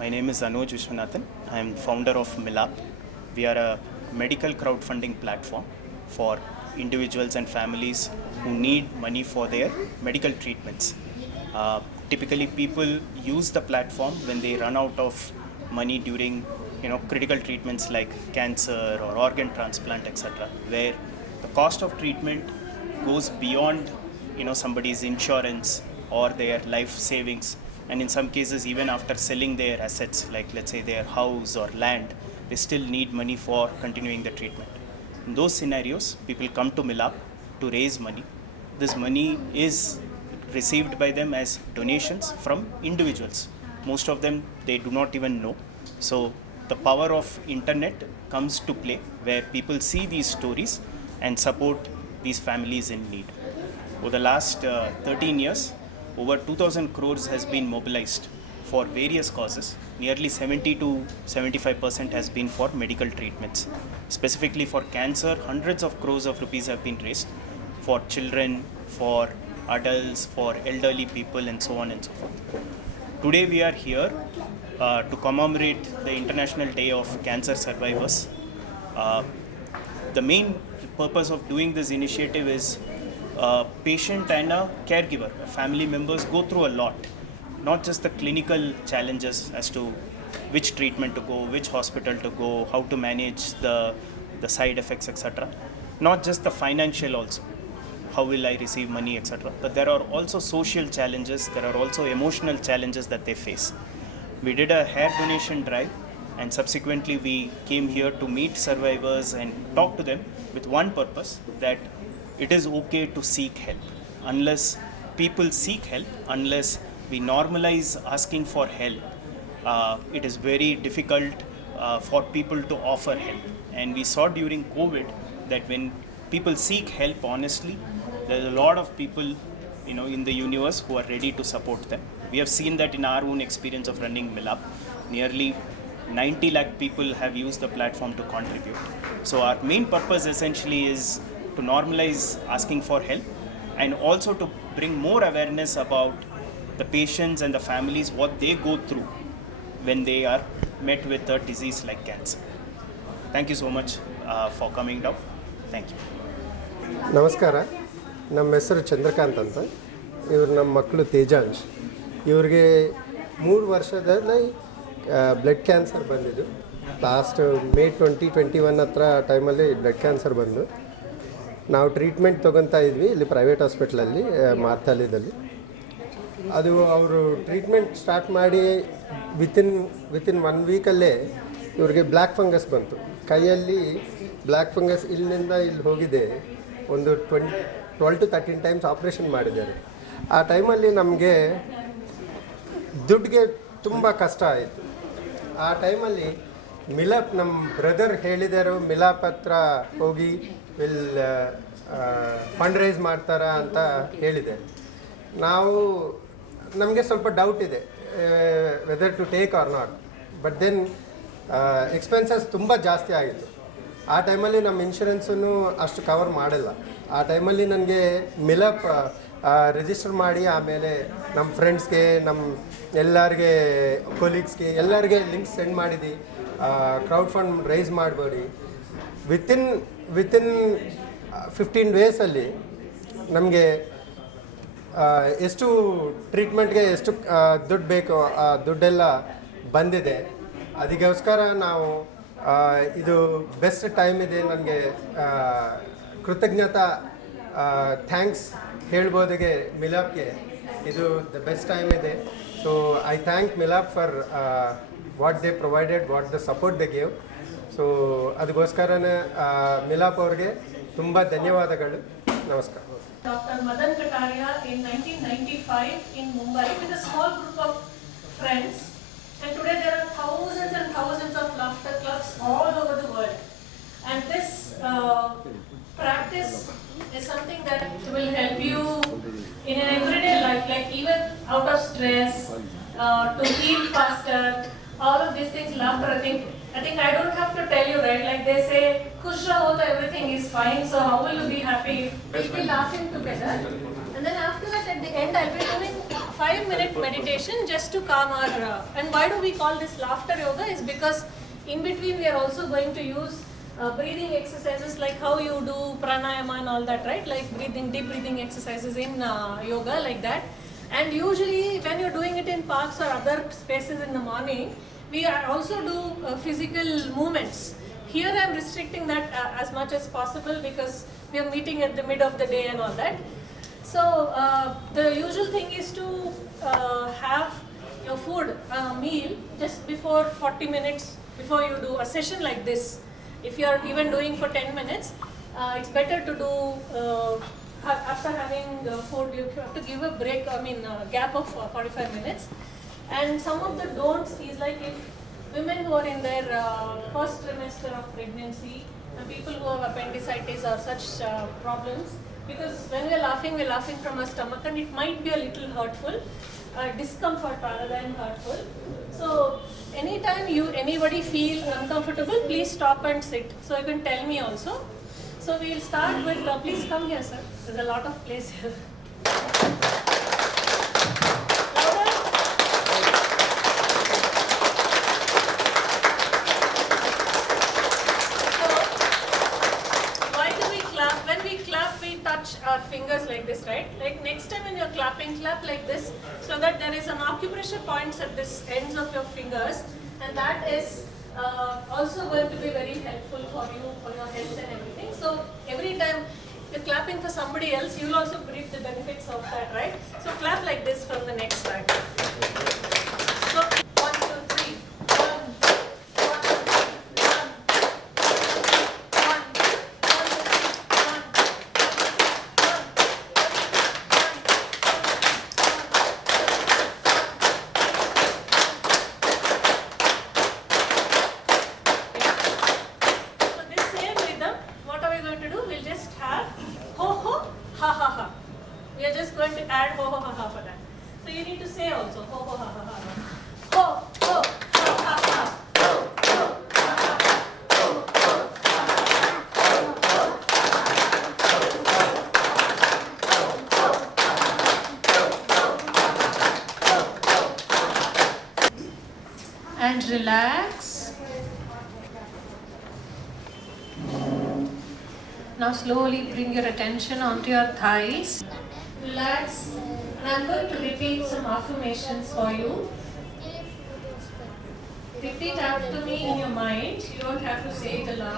My name is Anuj Vishwanathan. I am founder of Milap. We are a medical crowdfunding platform for individuals and families who need money for their medical treatments. Typically, people use the platform when they run out of money during critical treatments like cancer or organ transplant, etc., where the cost of treatment goes beyond somebody's insurance or their life savings, and in some cases even after selling their assets, like let's say their house or land, they still need money for continuing the treatment. In those scenarios, people come to Milap to raise money. This money is received by them as donations from individuals. Most of them they do not even know. So the power of internet comes to play, where people see these stories and support these families in need. Over the last 13 years, over 2,000 crores has been mobilized for various causes. Nearly 70 to 75% has been for medical treatments. Specifically for cancer, hundreds of crores of rupees have been raised for children, for adults, for elderly people, and so on and so forth. Today we are here to commemorate the International Day of Cancer Survivors. The main purpose of doing this initiative is a patient and a caregiver, family members go through a lot, not just the clinical challenges as to which treatment to go, which hospital to go, how to manage the side effects, etc. Not just the financial also, how will I receive money, etc. But there are also social challenges, there are also emotional challenges that they face. We did a hair donation drive, and subsequently we came here to meet survivors and talk to them with one purpose, that it is okay to seek help. Unless people seek help, unless we normalize asking for help, it is very difficult for people to offer help. And we saw during COVID that when people seek help honestly, there are a lot of people in the universe who are ready to support them. We have seen that in our own experience of running Milap. Nearly 90 lakh people have used the platform to contribute. So our main purpose essentially is to normalize asking for help, and also to bring more awareness about the patients and the families, what they go through when they are met with a disease like cancer. Thank you so much for coming down. Thank you. ನಮಸ್ಕಾರ. ನಮ್ಮ ಹೆಸರು ಚಂದ್ರಕಾಂತ್ ಅಂತ. ಇವರು ನಮ್ಮ ಮಕ್ಕಳು ತೇಜಾಂಶ್. ಇವ್ರಿಗೆ 3 ವರ್ಷದಲ್ಲಿ blood cancer ಬಂದಿದ್ದು. ಲಾಸ್ಟ್ ಮೇ 2021 ಹತ್ರ ಟೈಮಲ್ಲಿ ಬ್ಲಡ್ ಕ್ಯಾನ್ಸರ್ ಬಂದು ನಾವು ಟ್ರೀಟ್ಮೆಂಟ್ ತೊಗೊತಾ ಇದ್ವಿ ಇಲ್ಲಿ ಪ್ರೈವೇಟ್ ಹಾಸ್ಪಿಟ್ಲಲ್ಲಿ ಮಾರ್ತಾಲಿದಲ್ಲಿ. ಅದು ಅವರು ಟ್ರೀಟ್ಮೆಂಟ್ ಸ್ಟಾರ್ಟ್ ಮಾಡಿ ವಿತಿನ್ 1 ವೀಕಲ್ಲೇ ಇವ್ರಿಗೆ ಬ್ಲ್ಯಾಕ್ ಫಂಗಸ್ ಬಂತು. ಕೈಯಲ್ಲಿ ಬ್ಲ್ಯಾಕ್ ಫಂಗಸ್ ಇಲ್ಲಿಂದ ಇಲ್ಲಿ ಹೋಗಿದೆ. ಒಂದು 12 to 13 ಟೈಮ್ಸ್ ಆಪ್ರೇಷನ್ ಮಾಡಿದ್ದಾರೆ. ಆ ಟೈಮಲ್ಲಿ ನಮಗೆ ದುಡ್ಡಿಗೆ ತುಂಬ ಕಷ್ಟ ಆಯಿತು. ಆ ಟೈಮಲ್ಲಿ ಮಿಲಾಪ್ ನಮ್ಮ ಬ್ರದರ್ ಹೇಳಿದರು, ಮಿಲಾಪ್ ಹತ್ರ ಹೋಗಿ ಫಂಡ್ ರೈಸ್ ಮಾಡ್ತಾರಾ ಅಂತ ಹೇಳಿದೆ. ನಮಗೆ ಸ್ವಲ್ಪ ಡೌಟ್ ಇದೆ whether to take or not. But then expenses ತುಂಬ ಜಾಸ್ತಿ ಆಯಿತು. ಆ ಟೈಮಲ್ಲಿ ನಮ್ಮ ಇನ್ಶೂರೆನ್ಸನ್ನು ಅಷ್ಟು ಕವರ್ ಮಾಡಿಲ್ಲ. ಆ ಟೈಮಲ್ಲಿ ನನಗೆ ಮಿಲಾಪ್ ರಿಜಿಸ್ಟರ್ ಮಾಡಿ ಆಮೇಲೆ ನಮ್ಮ ಫ್ರೆಂಡ್ಸ್ಗೆ, ನಮ್ಮ ಎಲ್ಲರಿಗೆ ಕೊಲೀಗ್ಸ್ಗೆ ಎಲ್ಲರಿಗೆ ಲಿಂಕ್ಸ್ ಸೆಂಡ್ ಮಾಡಿದ್ದು, ಕ್ರೌಡ್ ಫಂಡ್ ರೈಸ್ ಮಾಡ್ಬೋದು. ವಿತಿನ್ 15 ಡೇಸಲ್ಲಿ ನಮಗೆ ಎಷ್ಟು ಟ್ರೀಟ್ಮೆಂಟ್ಗೆ ಎಷ್ಟು ದುಡ್ಡು ಬೇಕೋ ಆ ದುಡ್ಡೆಲ್ಲ ಬಂದಿದೆ. ಅದಕ್ಕೋಸ್ಕರ ನಾವು ಇದು ಬೆಸ್ಟ್ ಟೈಮ್ ಇದೆ. ನನಗೆ ಕೃತಜ್ಞತಾ ಥ್ಯಾಂಕ್ಸ್ ಹೇಳ್ಬೋದಿಗೆ ಮಿಲಾಪ್ಗೆ. ಇದು ದ ಬೆಸ್ಟ್ ಟೈಮ್ ಇದೆ. So I thank Milaap for what they provided, what the support they gave. So ಅದಕ್ಕೋಸ್ಕರನೇ ಮಿಲಾಪ್ ಅವ್ರಿಗೆ ತುಂಬ ಧನ್ಯವಾದಗಳು. ನಮಸ್ಕಾರ. Dr. Madan Kataria in 1995 in Mumbai with a small group of friends, and today there are thousands and thousands of laughter clubs all over the world. And this practice is something that will help you in an everyday life, like even out of stress, to heal faster, all of these things. Laughter, I think I don't have to tell you, right? Like they say, "Khush raho to everything is fine." So how will you be happy? We'll be laughing together, and then after that, at the end, I'll be doing 5-minute meditation just to calm our. And why do we call this laughter yoga? Is because in between we are also going to use breathing exercises like how you do pranayama and all that, right? Like deep breathing exercises in yoga, like that. And usually when you're doing it in parks or other spaces in the morning, we also do physical movements. Here I'm restricting that as much as possible because we are meeting at the mid of the day and all that. So the usual thing is to have your food meal just before 40 minutes before you do a session like this. If you are even doing for 10 minutes, it's better to do after having food. You have to give a break, gap of 45 minutes. And some of the don'ts is like if women who are in their first trimester of pregnancy, and people who have appendicitis or such problems, because when we're laughing from our stomach and it might be a little hurtful, discomfort rather than hurtful. So anytime anybody feel uncomfortable, please stop and sit. So you can tell me also. So we'll start with, please come here, sir. There's a lot of place here. Louder. So, why do we clap? When we clap, we touch our fingers like this, right? Like next time when you're clapping, clap like this, so that there is an acupressure points at this ends of your fingers, and that is also going to be very helpful for you, for your health and everything. So every time you're clapping for somebody else, you will also reap the benefits of that, right? So clap like this from the next time. So 1, 2, 3. 1, we are just going to add ho ho ha ha for that. So you need to say also ho ho ha ha ha. Ho ho ha ha ha. Ho ho ha ha ha. Ho ho ha ha ha. And relax. Now slowly bring your attention onto your thighs. Relax. And I'm going to repeat some affirmations for you. Repeat after me in your mind. You don't have to say it aloud.